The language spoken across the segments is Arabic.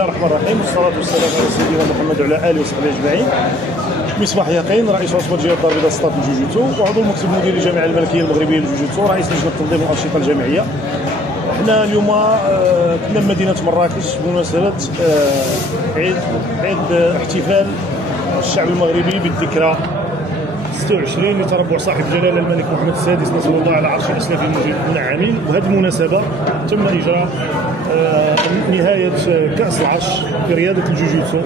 الله الرحمن الرحيم، والصلاة والسلام على سيدنا محمد وعلى آله وصحبه أجمعين. مصباح يقين، رئيس عصبة جهة الدار البيضاء سطات الجوجيتسو، وعضو المكتب المديري للجامعة الملكية المغربية للجوجيتسو، رئيس لجنة تنظيم الأنشطة الجامعية. احنا اليوم كنا بمدينة مراكش بمناسبة عيد احتفال الشعب المغربي بالذكرى 26 لتربع صاحب جلالة الملك محمد السادس نصر الله على عرش الإسلام المنعمين. وهذه المناسبة تم إجراء نهاية كأس العرش في رياضة الجوجيتسو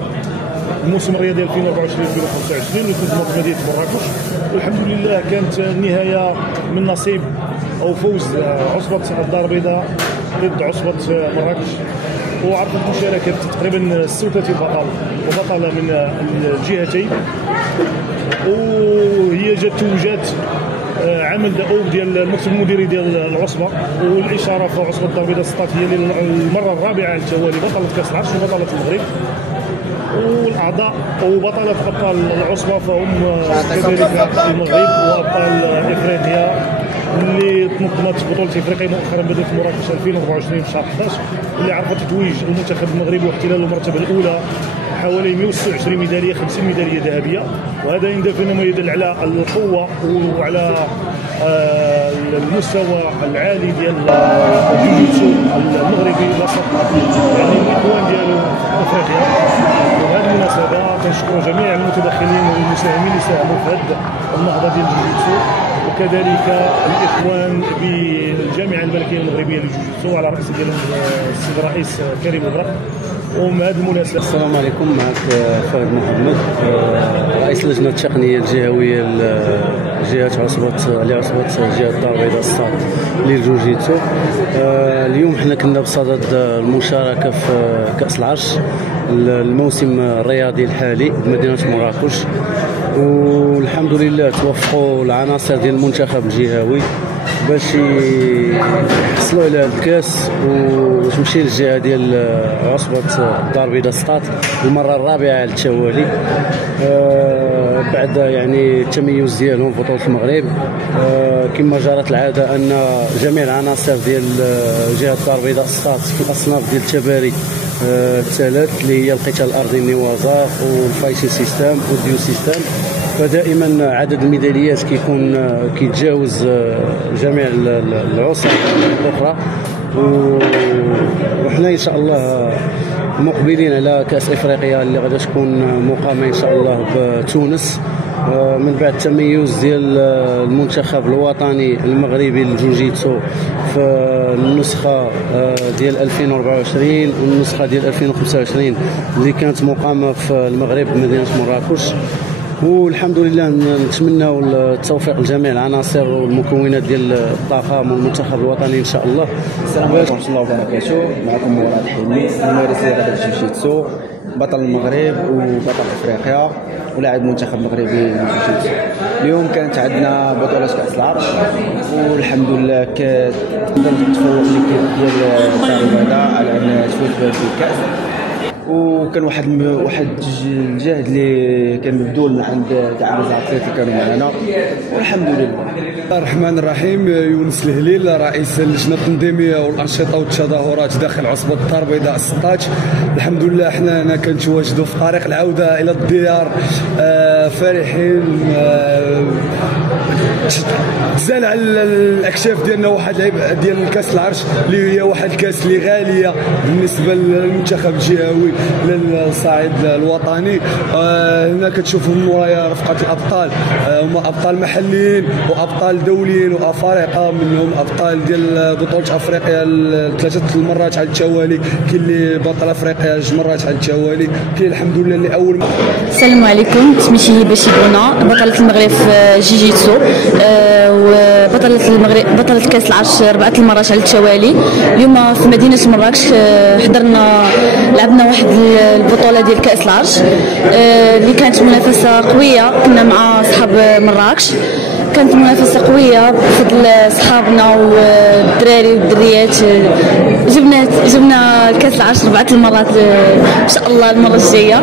الموسم الرياضي 2024-2025 اللي تنظم في مدينة مراكش. والحمد لله كانت النهاية من نصيب أو فوز عصبة الدار البيضاء ضد عصبة مراكش، وعرضت مشاركة تقريبا 36 بطل وبطلة من الجهتين، وهي جات توجات عمل دؤوب ديال المكتب المديري ديال العصبه. والاشاره في عصبه الدار البيضاء سطات هي المره الرابعه على التوالي بطله كاس العرش وبطله المغرب، والاعضاء وبطله ابطال العصبه فهم كذلك المغرب وابطال افريقيا اللي تنظمت بطوله افريقيا مؤخرا بدات مراكش 2024 في شهر 11 اللي عرفت تتويج المنتخب المغربي واحتلال المرتبه الاولى حوالي 126 ميداليه، 50 ميداليه ذهبيه. وهذا يندفع انما يدل على القوه وعلى المستوى العالي ديال الجوجيتسو المغربي الوسط، يعني الاخوان ديالو افريقيا. وهذه المناسبه كنشكروا جميع المتدخلين والمساهمين اللي ساهموا في هذه النهضه ديال الجوجيتسو، وكذلك الاخوان بالجامعه الملكيه المغربيه للجوجيتسو على راس ديالهم السيد الرئيس كريم البرق. ومع هذه المناسبه السلام عليكم، معك فهد محمد، رئيس اللجنه التقنيه الجهويه لجهه عصبه جهه الدار البيضاء سطات للجوجيتسو. اليوم حنا كنا بصدد المشاركه في كاس العرش الموسم الرياضي الحالي بمدينه مراكش، والحمد لله توفقوا العناصر ديال المنتخب الجهوي باش يحصلوا على هذا الكاس وتمشي للجهه ديال عصبه الدار البيضاء سطات المره الرابعه على التوالي بعد يعني التميز ديالهم في بطوله المغرب. كما جرت العاده ان جميع العناصر ديال جهه الدار البيضاء سطات في الاصناف ديال التباري الثلاث اللي هي القتال الارضي النوازا والفايتي سيستم والديو سيستم، فدائما عدد الميداليات كيكون كيتجاوز جميع العصر الاخرى. وحنا ان شاء الله مقبلين على كاس افريقيا اللي غادي تكون مقامه ان شاء الله بتونس من بعد التميز ديال المنتخب الوطني المغربي للجوجيتسو في النسخه ديال 2024 والنسخه ديال 2025 اللي كانت مقامه في المغرب بمدينه مراكش. والحمد لله نتمناو التوفيق لجميع العناصر والمكونات ديال الطاقم والمنتخب الوطني ان شاء الله. السلام عليكم ورحمه الله وبركاته، معكم مراد حلمي، ممارس رياضه الجوجيتسو، بطل المغرب وبطل افريقيا ولاعب منتخب مغربي للجوجيتسو. اليوم كانت عندنا بطوله كاس العرش والحمد لله كتقدر التفوق ديال الدار البيضاء على ان تفوز بالكاس، وكان واحد الجهد اللي كان مبذول عند كاع العاطفات اللي كانوا معنا والحمد لله. بسم الله الرحمن الرحيم. يونس الهليل، رئيس اللجنه التنظيميه والانشطه والتظاهرات داخل عصبه الدار البيضاء سطات. الحمد لله حنا هنا كنتواجدوا في طريق العوده الى الديار فرحين، تزال على الاكشاف ديالنا واحد العيب ديال كاس العرش اللي هي واحد الكاس اللي غاليه بالنسبه للمنتخب الجهوي للصعيد الوطني. هنا كتشوفوا من ورايا رفقه الابطال، هما ابطال محليين وابطال دوليين وافارقه، منهم ابطال ديال بطوله افريقيا 3 المرات على التوالي، كاين اللي بطل افريقيا 2 مرات على التوالي، كاين الحمد لله اللي اول. السلام عليكم، سميتي باشي بونا، بطله المغرب في جيجيتسو وبطله المغرب بطله كاس العرش 4 المرات على التوالي. اليوم في مدينه مراكش لعبنا واحد البطوله ديال كاس العرش اللي كانت منافسه قويه، كنا مع اصحاب مراكش، كانت منافسه قويه بفضل صحابنا والدراري والدريات. جبنا كاس العرش 4 المرات ان شاء الله المره الجايه.